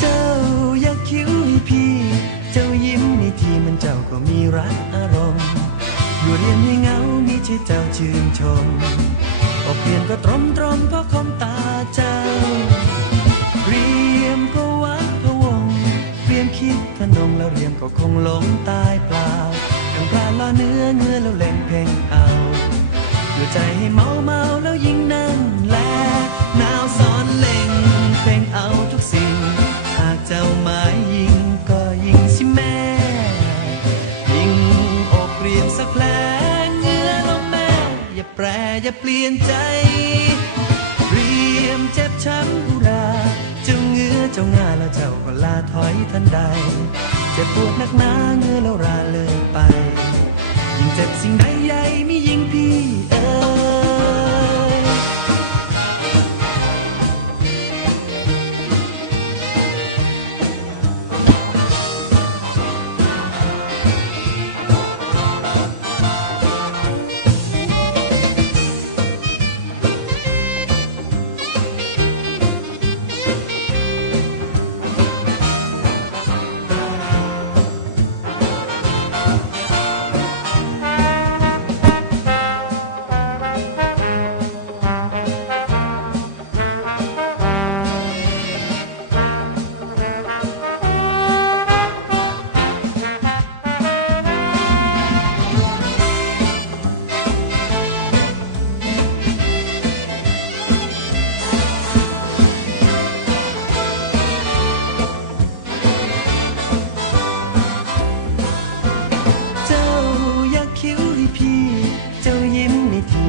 เจ้าอยากคิ้วให้พี่ เจ้ายิ้มในทีมันเจ้าก็มีรักอารมณ์ อยู่เรียนให้เงามีชื่เจ้าชื่นมออกเรียนก็ตรมตรมเพราะคมตาเจ้า เรียมก็วัดพวง เรียมคิดพนงแล้วเรียมก็คงหลงตายเปล่าดังปลาดล่อเนื้อเงื้อแล้วเล่นเพลงเอา อย่าเปลี่ยนใจเรียมเจ็บช้ำอุราเจ้าเงื้อเจ้างาแล้วเจ้าก็ลาถอยทันใดเจ็บปวดนักหนาเงื้อแล้วราเลยไป ยิ่งเจ็บสิ่งใดใหญ่ไม่ยิ่งพี่เอ๋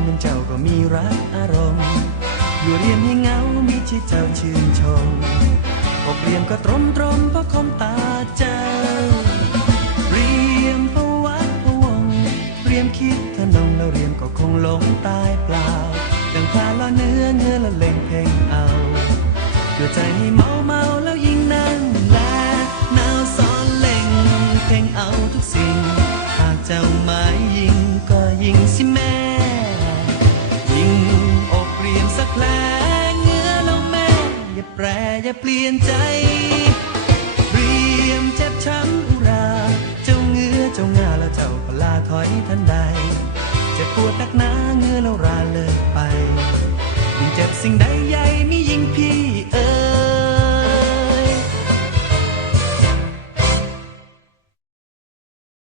นทีมันเจ้าก็มีรักอารมณ์ อยู่เรียนให้เหงามีที่เจ้าชื่นชมพอเรียมก็ตรมตรมเพราะคมตาเจ้า เรียมพะวัดพะวง เรียมคิดขนงแล้วเรียมก็คงหลงตายเปล่าดังพาละเนื้อเงื้อละเล่งเพลงเอาเกิดใจให้เมา อย่าเปลี่ยนใจเรียมเจ็บช้ำอุรา เจ้าเงื้อเจ้างาแล้วเจ้าปลาถอยทันใด เจ็บปวดนักหนาเงื้อแล้วราเลยไปยิ่งเจ็บสิ่งใดใหญ่ไม่ยิ่งพี่เอ๋